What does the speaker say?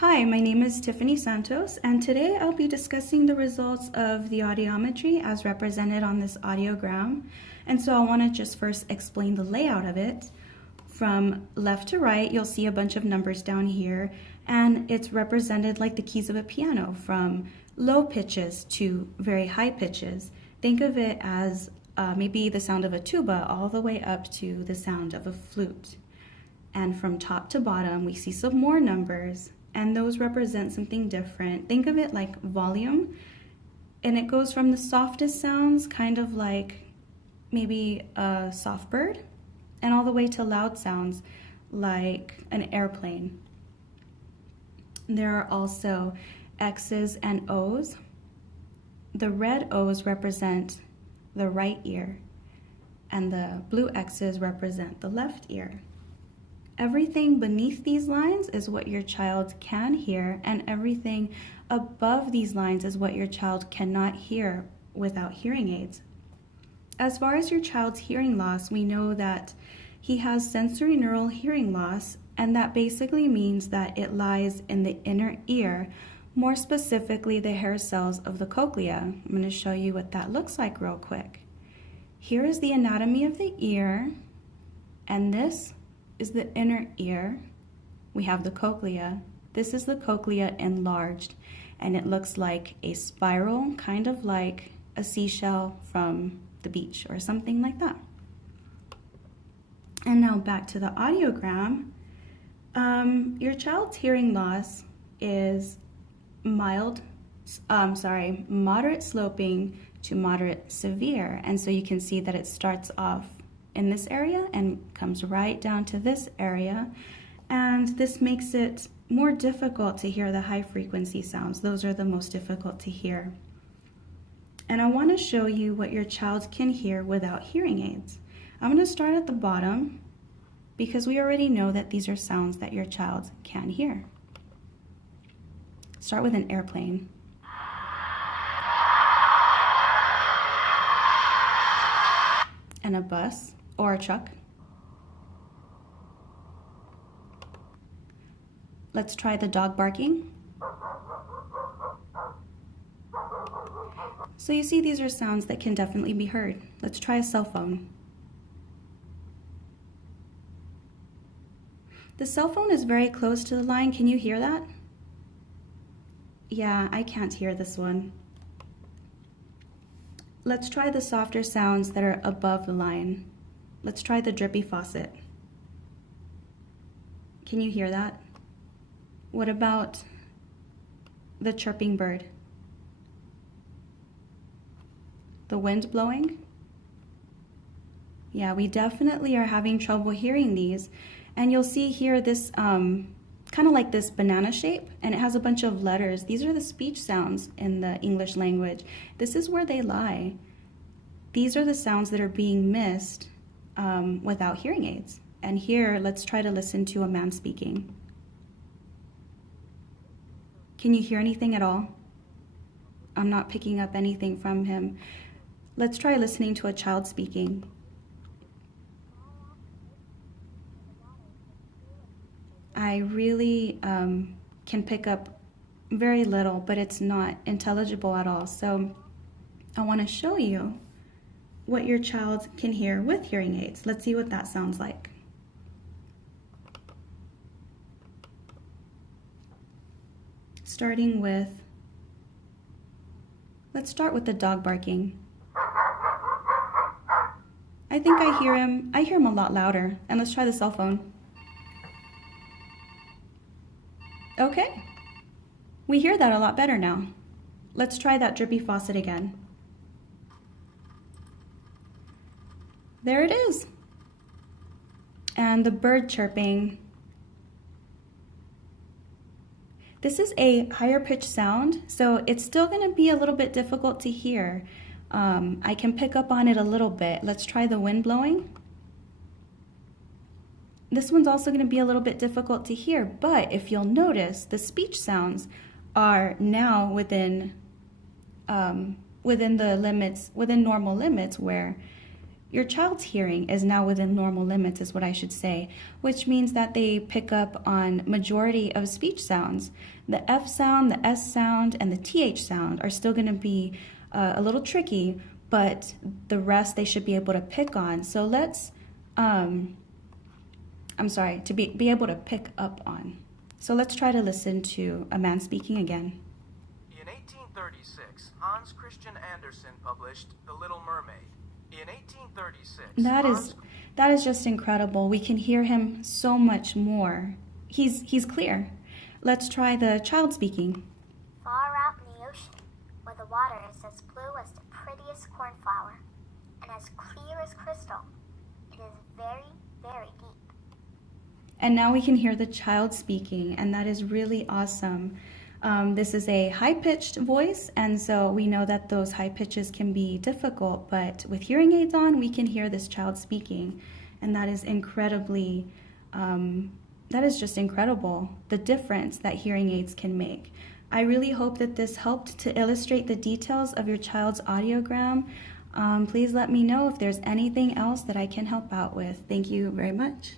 Hi, my name is Tiffany Santos, and today I'll be discussing the results of the audiometry as represented on this audiogram. And so I want to just first explain the layout of it. From left to right, you'll see a bunch of numbers down here, and it's represented like the keys of a piano, from low pitches to very high pitches. Think of it as maybe the sound of a tuba all the way up to the sound of a flute. And from top to bottom, we see some more numbers, and those represent something different. Think of it like volume, and it goes from the softest sounds, kind of like maybe a soft bird, and all the way to loud sounds like an airplane. There are also X's and O's. The red O's represent the right ear, and the blue X's represent the left ear. Everything beneath these lines is what your child can hear, and everything above these lines is what your child cannot hear without hearing aids. As far as your child's hearing loss, we know that he has sensory neural hearing loss, and that basically means that it lies in the inner ear, more specifically the hair cells of the cochlea. I'm going to show you what that looks like real quick. Here is the anatomy of the ear, and this is the inner ear. We have the cochlea. This is the cochlea enlarged, and it looks like a spiral, kind of like a seashell from the beach or something like that. And now back to the audiogram. Your child's hearing loss is moderate sloping to moderate severe, and so you can see that it starts off in this area and comes right down to this area, and this makes it more difficult to hear the high frequency sounds. Those are the most difficult to hear. And I want to show you what your child can hear without hearing aids. I'm going to start at the bottom because we already know that these are sounds that your child can hear. Start with an airplane. And a bus or a truck. Let's try the dog barking. So you see, these are sounds that can definitely be heard. Let's try a cell phone. The cell phone is very close to the line. Can you hear that? Yeah, I can't hear this one. Let's try the softer sounds that are above the line. Let's try the drippy faucet. Can you hear that? What about the chirping bird? The wind blowing? Yeah, we definitely are having trouble hearing these. And you'll see here this kind of like this banana shape, and it has a bunch of letters. These are the speech sounds in the English language. This is where they lie. These are the sounds that are being missed without hearing aids. And here, let's try to listen to a man speaking. Can you hear anything at all? I'm not picking up anything from him. Let's try listening to a child speaking. I really can pick up very little, but it's not intelligible at all. So I want to show you what your child can hear with hearing aids. Let's see what that sounds like. Starting with, let's start with the dog barking. I think I hear him a lot louder. And let's try the cell phone. Okay, we hear that a lot better now. Let's try that drippy faucet again. There it is. And the bird chirping. This is a higher pitch sound, so it's still going to be a little bit difficult to hear. I can pick up on it a little bit. Let's try the wind blowing. This one's also going to be a little bit difficult to hear, but if you'll notice, the speech sounds are now within the limits, within normal limits, where your child's hearing is now within normal limits, is what I should say, which means that they pick up on majority of speech sounds. The F sound, the S sound, and the TH sound are still going to be a little tricky, but the rest they should be able to pick on. So let's, to be able to pick up on. So let's try to listen to a man speaking again. In 1836, Hans Christian Andersen published The Little Mermaid. In 1836, That is just incredible. We can hear him so much more. He's clear. Let's try the child speaking. Far out in the ocean, where the water is as blue as the prettiest cornflower, and as clear as crystal, it is very, very deep. And now we can hear the child speaking, and that is really awesome. This is a high-pitched voice, and so we know that those high pitches can be difficult, but with hearing aids on, we can hear this child speaking, and that is just incredible, the difference that hearing aids can make. I really hope that this helped to illustrate the details of your child's audiogram. Please let me know if there's anything else that I can help out with. Thank you very much.